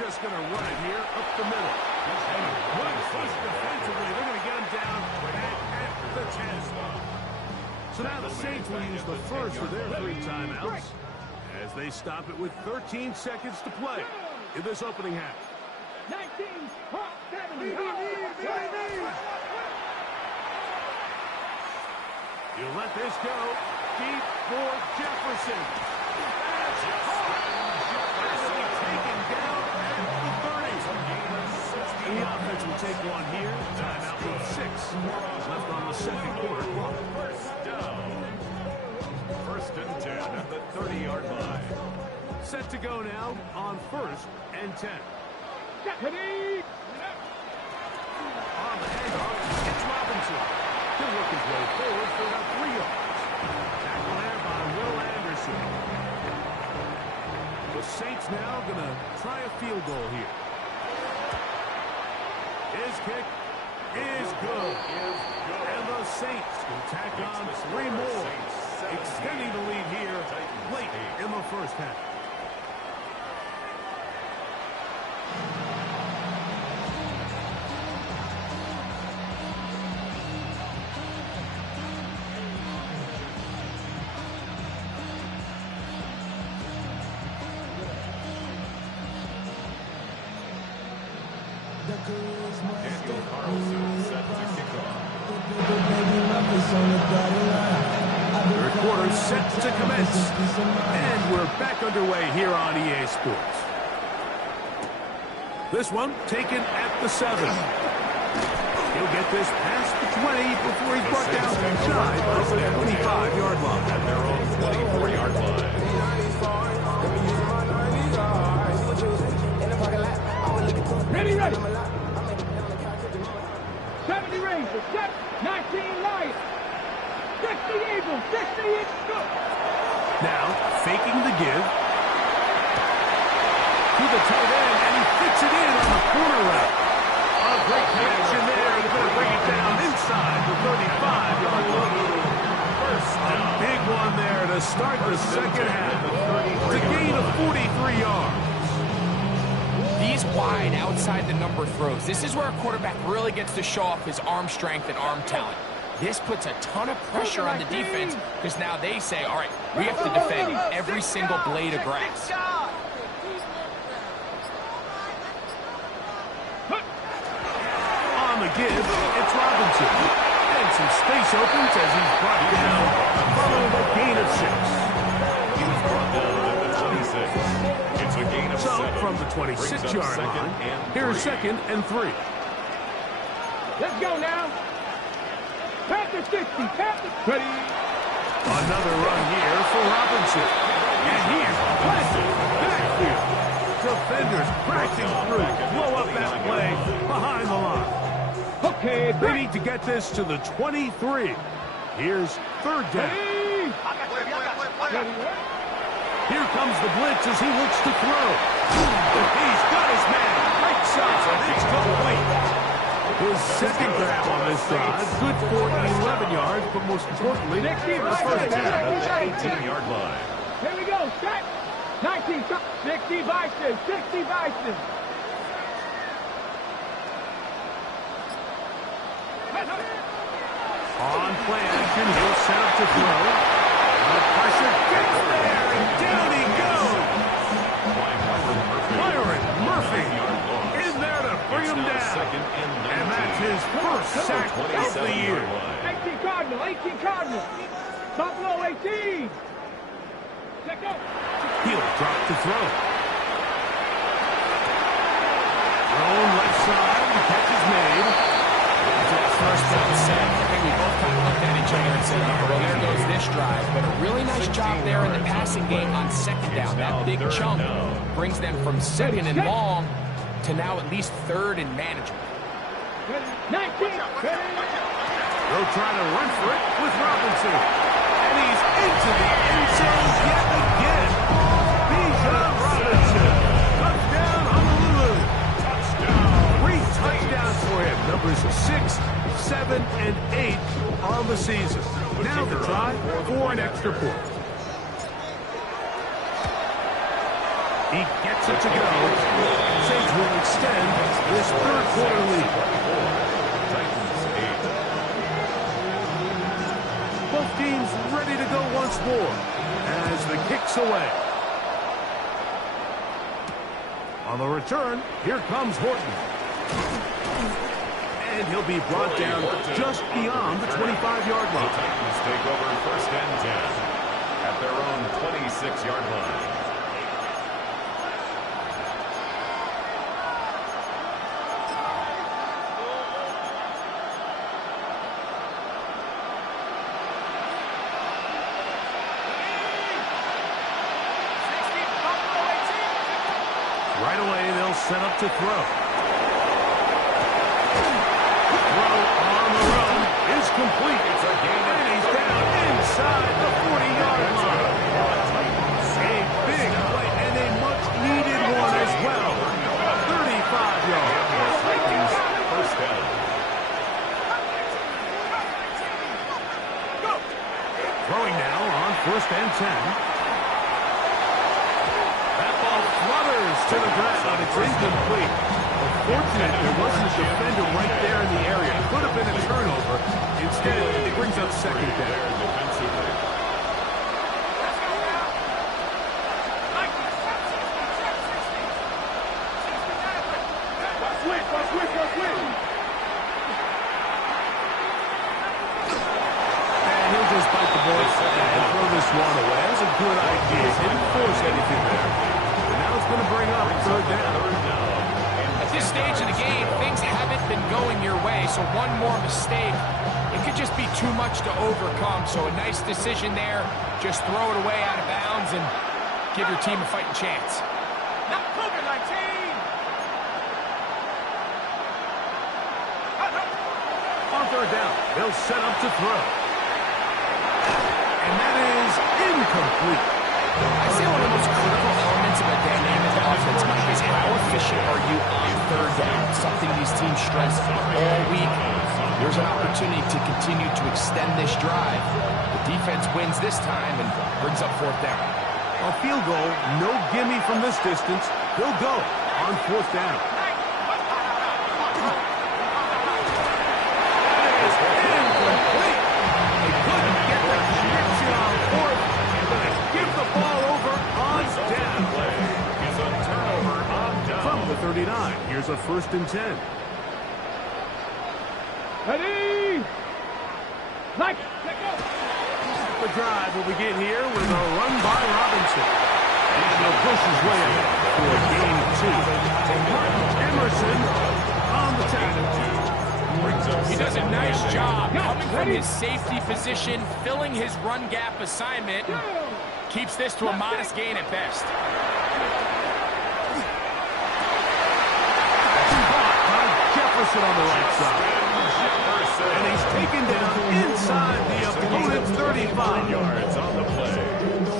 just going to run it here up the middle. And a good push defensively. They're going to get him down at the 10. So now the Saints will use the first of their 3 timeouts as they stop it with 13 seconds to play in this opening half. 19, 70, You let this go deep for Jefferson. Taken down at the 30. The offense will take one here. Timeout with 6 left on the second quarter clock. First and 10 at the 30-yard line. Set to go now on 1st and 10. On the handoff, it's Robinson. He'll work his way forward for about 3 yards. Tackle there by Will Anderson. The Saints now going to try a field goal here. His kick is good. And the Saints will tack on 3 more, extending the lead here late in the first half. Daniel Carlson set to kick off. Third quarter set to commence. And we're back underway here on EA Sports. This one taken at the 7. He'll get this past the 20 before he's brought down shy by the 25-yard line. At their own 24-yard line. Ready. 70 Rangers, 19 Lions, 60 Eagles, 60 Eagles. Now, faking the give. To the tight end, and he fits it in on the corner route. A great connection there. He's going to bring it down inside the 35-yard line. A big one there to start the second half. It's a gain of 43 yards. These wide outside the number throws. This is where a quarterback really gets to show off his arm strength and arm talent. This puts a ton of pressure on the defense because now they say, all right, we have to defend every single blade of grass. On the give, it's Robinson. And some space opens as he's brought down following a gain of 6. He was brought down at the 26. It's a gain of 7. From the 26-yard line, here's 2nd and 3. Let's go now. Panther 60, Panther 20. Another run here for Robinson. And he's planted backfield. Defenders crashing through. Blow up that play behind the line. Okay, They need to get this to the 23. Here's 3rd down. Here comes the blitz as he looks to throw. He's got his man right side. It's complete. His second grab on this drive, good for 11 yards, but most importantly, the first down. At the 18-yard line. Here we go, set. 19, 60 Bison, 60 Bison. On play action, he'll set up to throw. The pressure gets there, and down he goes. Myron Murphy in there to bring him down. And that's his first sack of the year. 18 Cardinal, 18 Cardinal. Top low, 18. Check out. He'll drop to throw. Thrown left side, the catch is made. First down set. I think we both kind of looked at each other and said, well, there goes this drive. But a really nice job there in the passing game on 2nd down. That big chunk brings them from 2nd and long to now at least 3rd and manageable. 19. They'll try to run for it with Robinson. And he's into the end zone yet again. Bijan Robinson comes down Honolulu. Touchdown. 3 touchdowns for him. Numbers 6, 7, and 8 on the season. Now the try for an extra point. He gets it to go. three-quarter lead. Titans 8. Both teams ready to go once more as the kick's away. On the return, here comes Horton. And he'll be brought down just beyond the 25-yard The line. Titans take over first and 10 at their own 26-yard line. Right away, they'll set up to throw. Throw on the run is complete. It's a gain of And he's down inside the 40-yard line. A big play and a much-needed one as well. 35 yards. Titans first down. Throwing now on first and 10. That ball flutters to the ground. It's incomplete. Unfortunate there wasn't a defender right there in the area. Could have been a turnover. Instead, it brings up second down. Defensively. And he'll just bite the bullet and throw this one away. That was a good idea. Didn't force anything there. But now it's going to bring up third down. At this stage of the game, things haven't been going your way, so one more mistake, it could just be too much to overcome. So a nice decision there. Just throw it away out of bounds and give your team a fighting chance. Not COVID-19. On third down, they'll set up to throw. And that is incomplete. I say one of the most critical elements of a dynamic offense, Mike, is how efficient are you on third down? Something these teams stress all week. There's an opportunity to continue to extend this drive. The defense wins this time and brings up fourth down. A field goal, no gimme from this distance. He'll go on fourth down. That is incomplete. They couldn't get the connection on fourth. They're going to give the ball over on down. Play is a turnover on down. From the 39, here's a first and 10. Ready? Like, let go. The drive will begin here with a run by Robinson. And he'll push his way ahead for a gain of 2. Emerson on the tackle. He does a nice job coming from his safety position, filling his run gap assignment, and keeps this to a modest gain at best. Caught by Jefferson on the right side. And he's taken down inside the opponent's 35 yards on the play.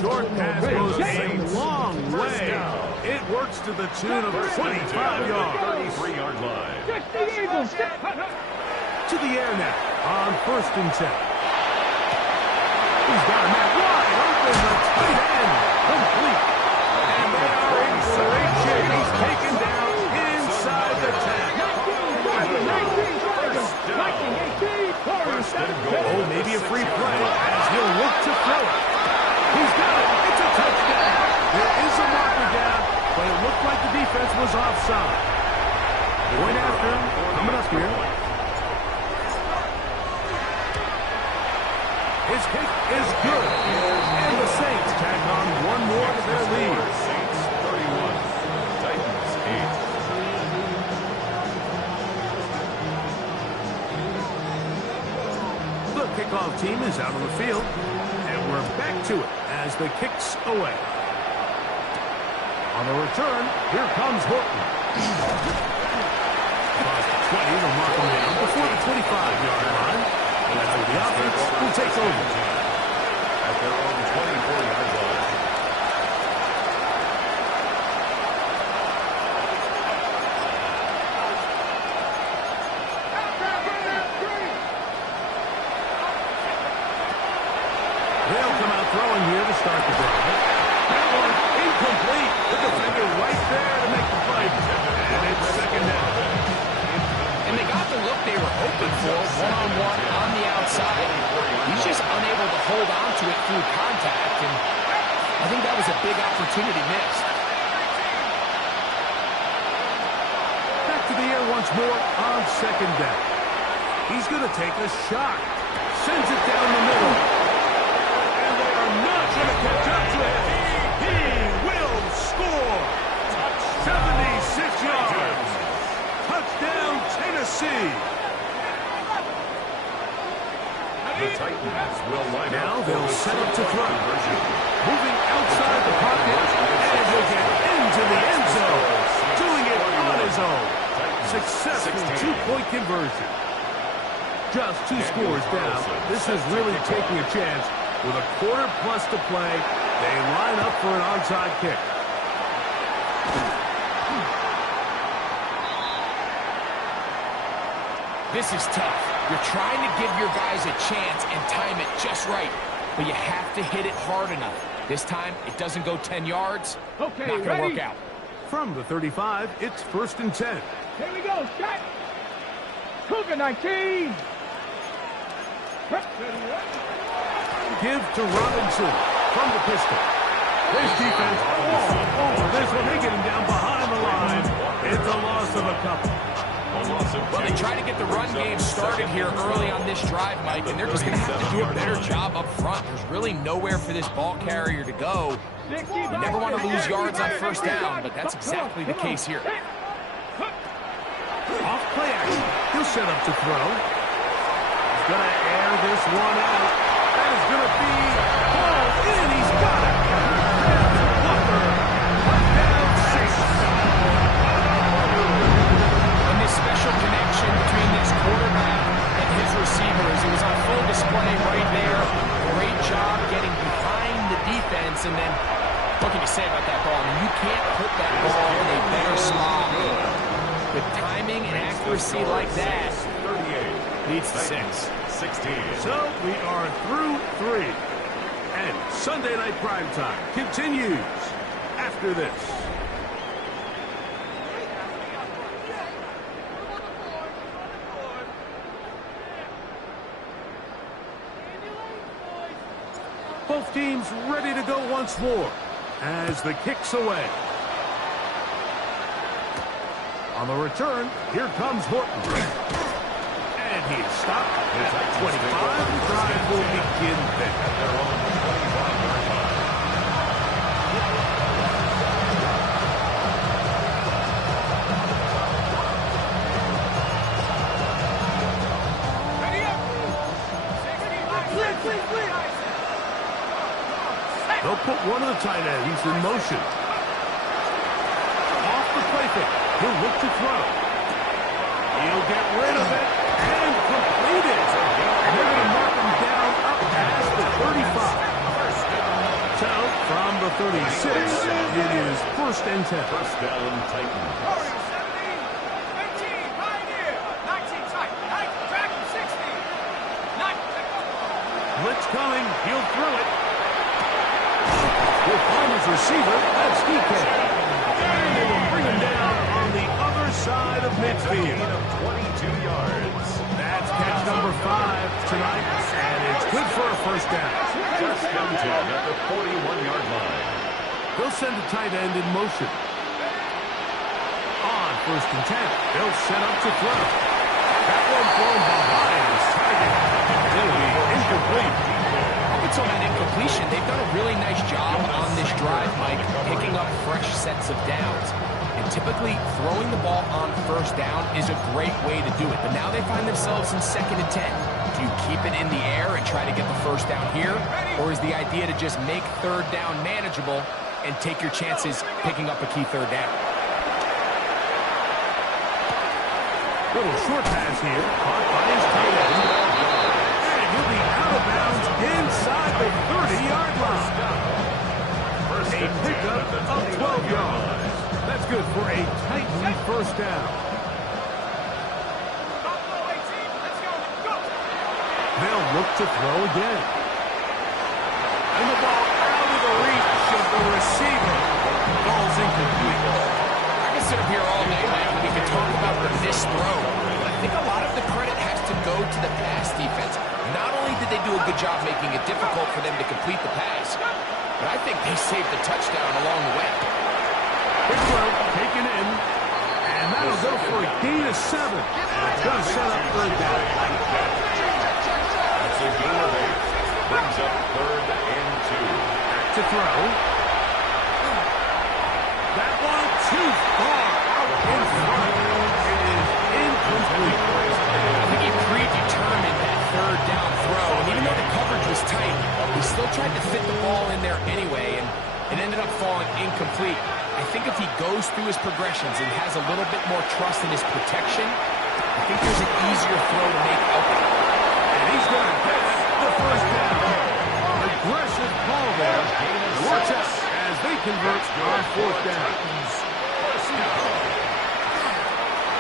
Short pass goes a long way. It works to the tune of 25 yards. 33-yard line. Just the Eagles. To the air now on first and 10. He's got a man wide open, the tight end, complete. And they are in great shape. He's taken down inside the 10. Oh, maybe a free play as he'll look to throw it. He's got it. It's a touchdown. There is a marker down, but it looked like the defense was offside. Point after, coming up here. His kick is good. And the Saints tack on one more to their lead. Saints 31, Titans 8. The kickoff team is out on the field, and we're back to it as the kick's away. On the return, here comes Horton. Across the 20, they'll mark him down before the 25-yard line. And that's where the offense will take over. At their own 24-yard line. They'll come out throwing here to start the drive. That one incomplete. The defender right there to make the play. And it's second down. through contact, and I think that was a big opportunity missed. Back to the air once more on second down. He's going to take a shot. Sends it down the middle. And they are not going to catch up to him. He will score. 76 yards. Touchdown, Tennessee. The Titans will line Now up. they'll set up to throw. Moving outside the pocket. And he'll get into the end zone. Doing it on his own. Successful two-point conversion. Just 2 scores down. This is really taking a chance. With a quarter plus to play, they line up for an onside kick. This is tough. You're trying to give your guys a chance and time it just right, but you have to hit it hard enough. This time, it doesn't go 10 yards. Okay, not going to work out. From the 35, it's 1st and 10. Here we go, shot. Cougar 19. Give to Robinson from the pistol. His defense all over this one. They get him down behind the line. It's a loss of a couple. Well, they try to get the run game started here early on this drive, Mike, and they're just going to have to do a better job up front. There's really nowhere for this ball carrier to go. You never want to lose yards on 1st down, but that's exactly the case here. Off play action. He'll set up to throw. He's going to air this one out. That is going to be ball in. He's got it. Touchdown, 6. And this special connection between this quarterback and his receivers, it was on full display right there. Great job getting behind the defense, and then what can you say about that ball? I mean, you can't put that ball in a better spot. With timing and accuracy like that, 38 leads to 6. 16. So we are through 3. And Sunday Night Primetime continues after this. Both teams ready to go once more as the kick's away. On the return, here comes Horton. And he is stopped at 25. The drive will begin there. They'll put one of the tight ends in motion. Off the play fake. He'll look to throw. He'll get rid of it and complete it. And they're going to mark him down up past the 35. So, from the 36, it is 1st and 10. 1st down, Titans. Blitz coming. He'll throw it. He'll find his receiver. That's DK. And they will bring him down on the other side of midfield. Of 22 yards. That's catch number 5 tonight, and it's good for a 1st down. Just counted at the 41-yard line. They'll send a tight end in motion. On 1st and 10, they'll set up to throw. That one thrown behind his target. It'll be incomplete. Up until that incompletion, they've done a really nice job on this drive, Mike, picking up fresh sets of downs. And typically, throwing the ball on 1st down is a great way to do it. But now they find themselves in 2nd and 10. Do you keep it in the air and try to get the 1st down here? Or is the idea to just make 3rd down manageable and take your chances picking up a key 3rd down? Little short pass here, caught by his tight end. And he'll be out of bounds inside the 30-yard line. A pickup of 12 yards. That's good for a Titan 1st down. They'll look to throw again. And the ball out of the reach of the receiver. Ball's incomplete. I can sit up here all day, Mike, and we can talk about the missed throw. But I think a lot of the credit has to go to the pass defense. Not only did they do do a good job making it difficult for them to complete the pass. But I think they saved the touchdown along the way. Quick throw, taken in. And that'll go for a gain of 7. It's going to set up third down. That's a gain of 8. Brings up 3rd and 2. Back to throw. That one too far out in front. It is incomplete. I think he predetermined that 3rd down throw. And even though the coverage was tight, he still tried to fit the ball in there anyway. And it ended up falling incomplete. I think if he goes through his progressions and has a little bit more trust in his protection, I think there's an easier throw to make out there. And he's going to get the first down. Aggressive call there. And watch out as they convert on 4th down.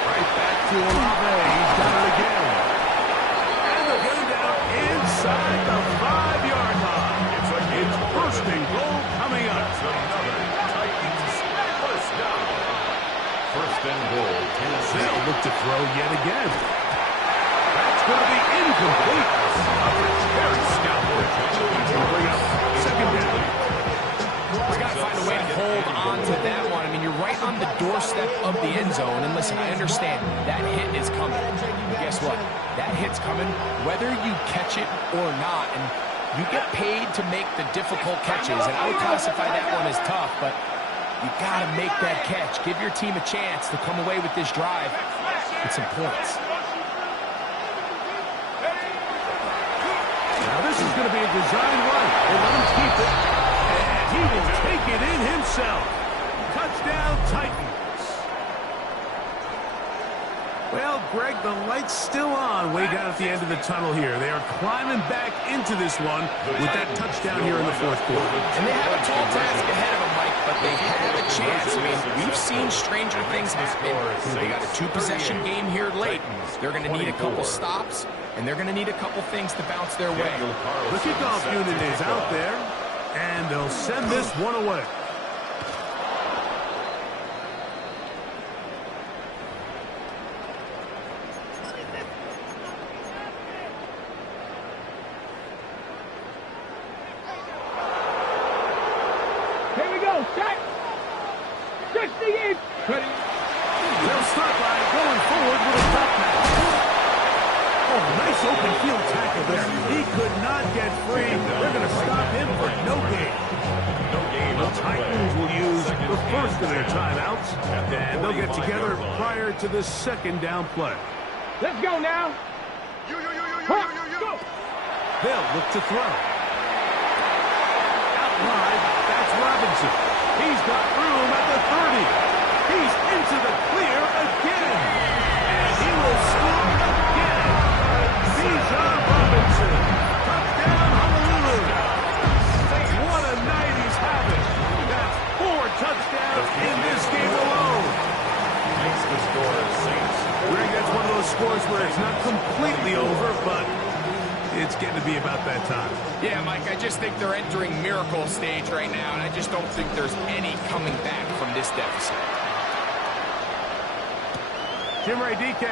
Right back to Olave. He's done it again. And they're going down inside the 5-yard line. It's 1st and goal coming up. First and goal, Tennessee. They'll look to throw yet again. That's going to be incomplete. Very stout work. Bring up 2nd down. He's got to find a way to hold on to that one. I mean, you're right on the doorstep of the end zone. And listen, I understand that hit is coming. Guess what? That hit's coming whether you catch it or not. And you get paid to make the difficult catches. And I would classify that one as tough, but you got to make that catch. Give your team a chance to come away with this drive with some points. Now this is going to be a design run. They let him keep it. And he will take it in himself. Touchdown, Titans. Well, Greg, the light's still on way down at the end of the tunnel here. They are climbing back into this one with that touchdown here in the 4th quarter. And they have a tall task ahead of them, Mike, but they have a chance. I mean, we've seen stranger things happen. They got a 2-possession game here late. They're going to need a couple stops, and they're going to need a couple things to bounce their way. The kickoff unit is out there, and they'll send this one away. Set. 68. Ready. They'll start by going forward with a top pass. Oh, nice open field tackle there. He could not get free. They're going to stop him for no gain. The Titans will use the first of their timeouts, and they'll get together prior to the 2nd down play. Let's go now. Go. They'll look to throw. Out wide, that's Robinson. He's got room at the 30. He's into the clear again. And he will score again. Bijan Robinson. Touchdown, Honolulu. What a night he's having. That's 4 touchdowns in this game alone. Makes the score, Saints. Greg, that's one of those scores where it's not completely over, but it's getting to be about that time. Yeah, Mike, I just think they're entering miracle stage right now, and I just don't think there's any coming back from this deficit. Jim Ray DK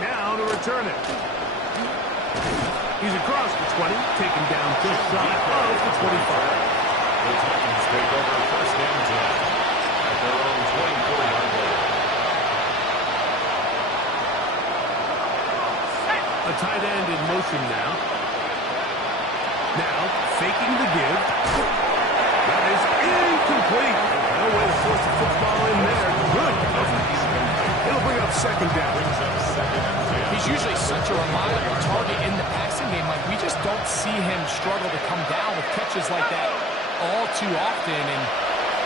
now to return it. He's across the 20, taken down just shy of the 25. The Titans take over 1st and 10 at their own 24-yard line. A tight end in motion now. Now, faking the give. That is incomplete. No way to force the football in there. Good coverage. It'll bring up 2nd down. He's usually such a reliable target in the passing game. Like, we just don't see him struggle to come down with catches like that all too often. And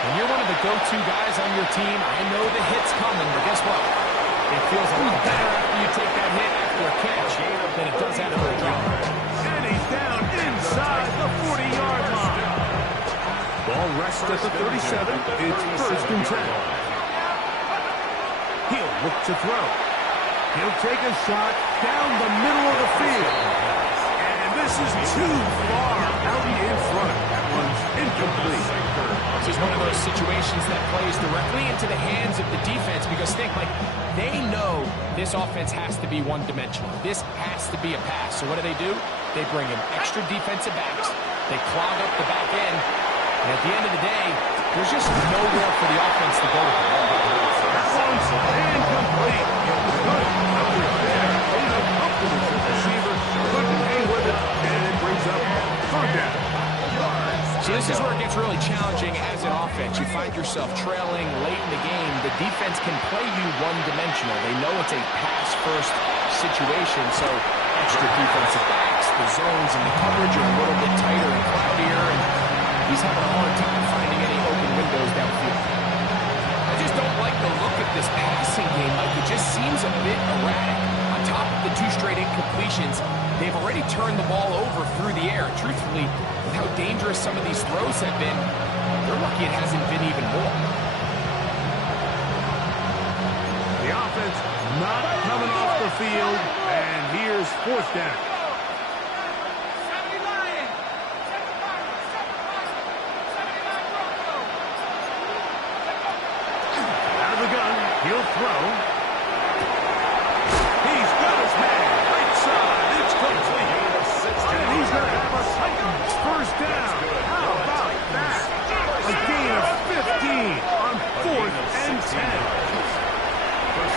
when you're one of the go-to guys on your team, I know the hit's coming, but guess what? It feels a lot better after you take that hit after a catch than it does after a drop. And he's down inside the 40-yard line. Ball rests at the 37. It's 1st and 10. He'll look to throw. He'll take a shot down the middle of the field. And this is too far out in front. That one's incomplete. This is one of those situations that plays directly into the hands of the defense because think, like, they know this offense has to be one-dimensional. This has to be a pass. So what do? They bring in extra defensive backs. They clog up the back end. And at the end of the day, there's just nowhere for the offense to go with the ball. That one's incomplete. Good coverage there. He's a comfortable receiver. Couldn't hang with it, and it brings up third down. See, this is where it gets really challenging as an offense. You find yourself trailing late in the game. The defense can play you one-dimensional. They know it's a pass-first situation, so extra defensive backs, the zones and the coverage are a little bit tighter and cloudier, and he's having a hard time finding any open windows downfield. I just don't like the look of this passing game. Like, it just seems a bit erratic. On top of the 2 straight incompletions, they've already turned the ball over through the air. Truthfully, with how dangerous some of these throws have been, they're lucky it hasn't been even more. The offense not coming off the field, and here's fourth down. Out of the gun, he'll throw. He's got his man. Right side, it's complete. And he's going to have a Titans first down. How about that? A gain of 15 on 4th and 10.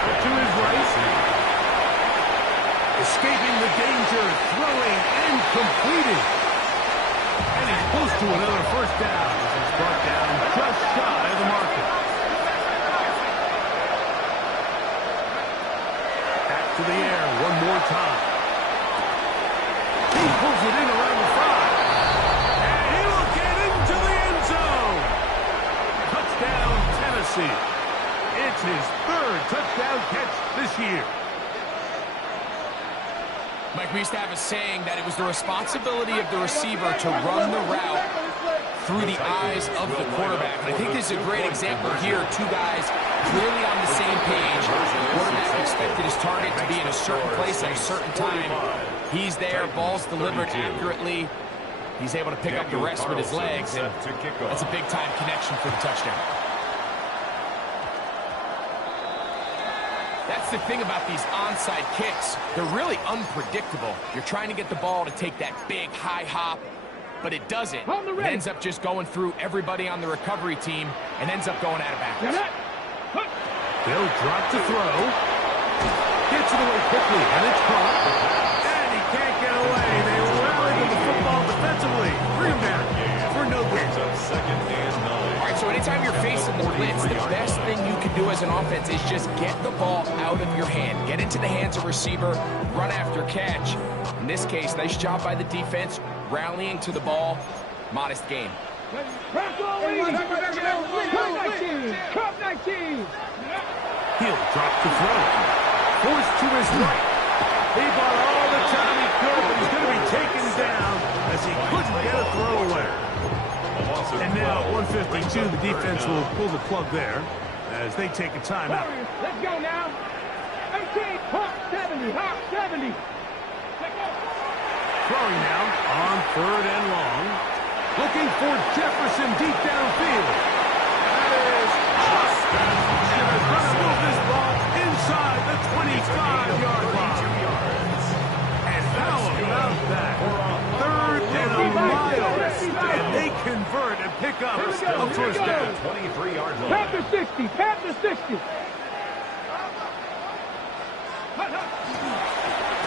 To his right. Escaping the danger, throwing and completing. And he's close to another first down. He's brought down just shy of the marker. Back to the air one more time. He pulls it in around the 5. And he will get into the end zone. Touchdown, Tennessee. It's his 3rd touchdown catch this year. Mike, we used to have a saying that it was the responsibility of the receiver to run the route through the eyes of the quarterback. And I think this is a great example here. 2 guys clearly on the same page. The quarterback expected his target to be in a certain place at a certain time. He's there, ball's delivered accurately. He's able to pick up the rest with his legs, and that's a big-time connection for the touchdown. That's the thing about these onside kicks. They're really unpredictable. You're trying to get the ball to take that big high hop, but it doesn't. It ends up just going through everybody on the recovery team and ends up going out of bounds. They'll drop to throw. Gets it away quickly, and it's caught. And he can't get away. They rally to the football defensively. Bring him down for no gain. Second and 9. All right, so anytime you're facing the blitz, the best thing you can do as an offense is just get the ball out of your hand. Get into the hands of receiver, run after catch. In this case, nice job by the defense, rallying to the ball. Modest gain. He'll drop to throw. Forced to his right. He bought all the time he could, but he's going to be taken down as he couldn't get a throw away. And now at 152, the defense will pull the plug there as they take a timeout. Let's go now. 18, hot 70, hot 70. Throwing now on 3rd and long. Looking for Jefferson deep downfield. That is just going to move this ball inside the 25-yard line. And how about that? 3rd and a mile. And they convert and pick up a first down. 23-yard line. Panther 60, Panther 60.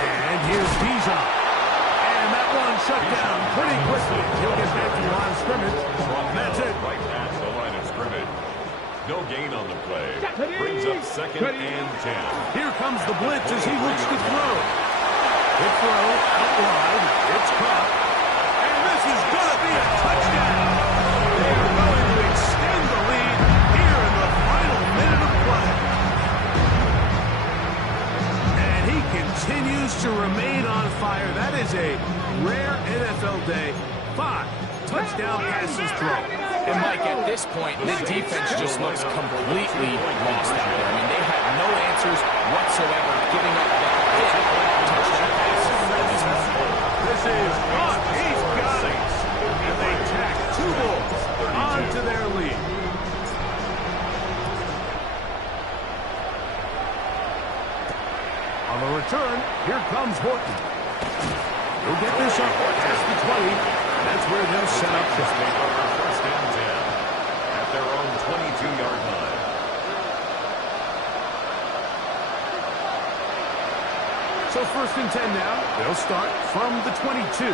And here's Bijan. And that one shut down pretty quickly. He'll get back to the line of scrimmage. That's it. Right past the line of scrimmage. No gain on the play. Brings up 2nd and 10. Here comes the blitz as he looks to throw. The throw out wide. It's caught. And this is going to be a touchdown. They are going to extend the lead here in the final minute of play. And he continues to remain on fire. That is a rare NFL day. 5 touchdown passes thrown. And Mike, at this point, the defense just looks completely lost out there. I mean, they have no answers whatsoever, giving up the touchdown passes. This is up. He's got it. And they tack 2 balls onto their lead. On the return, here comes Horton. He'll get this up past the 20. That's where they'll set up shop. Take over first and 10 at their own 22-yard line. So first and 10 now. They'll start from the 22.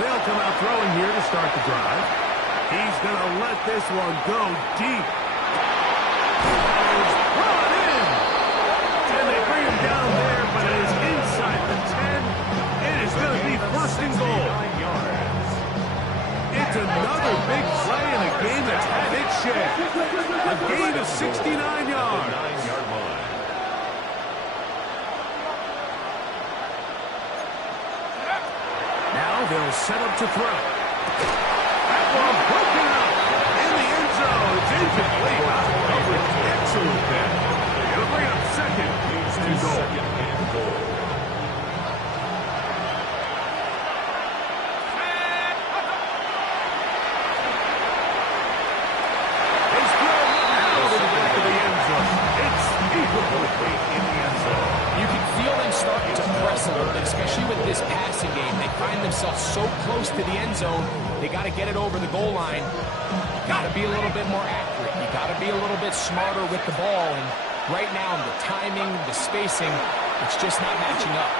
They'll come out throwing here to start the drive. He's going to let this one go deep. It's brought in. And they bring him down there, but it is inside the 10. It is going to be first and goal. It's another big play in a game that's had its share. A gain of 69 yards. 9-yard line. Now they'll set up to throw. That one broken up in the end zone. It's incomplete. Coverage excellent there. They'll bring up second. Needs to go. Second and goal. His throw out of the back of the end zone. It's incomplete in the end zone. You can feel them starting to press a little bit, especially with this passing game. They find themselves so close to the end zone, they got to get it over the goal line. You got to be a little bit more accurate. You got to be a little bit smarter with the ball. And right now, the timing, the spacing, it's just not matching up.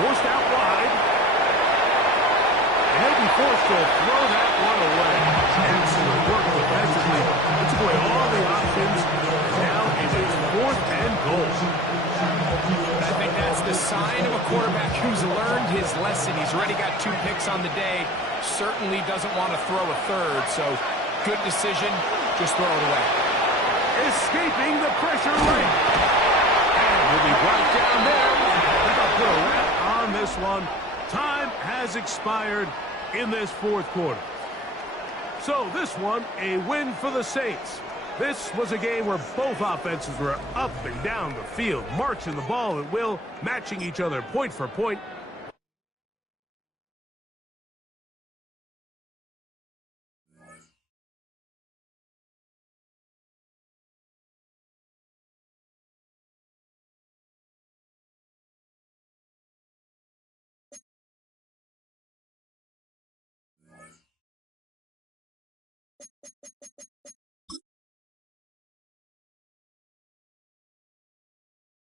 Forced out wide. And he'll be forced to throw that one away. Excellent work defensively. They took away all the options. Now it is fourth and goal. I think that's the sign of a quarterback who's learned his lesson. He's already got 2 picks on the day. Certainly doesn't want to throw a third. So good decision. Just throw it away. Escaping the pressure lane. And he'll be brought down there. That'll put a wrap on this one. Time has expired in this fourth quarter. So this one, a win for the Saints. This was a game where both offenses were up and down the field, marching the ball at will, matching each other point for point,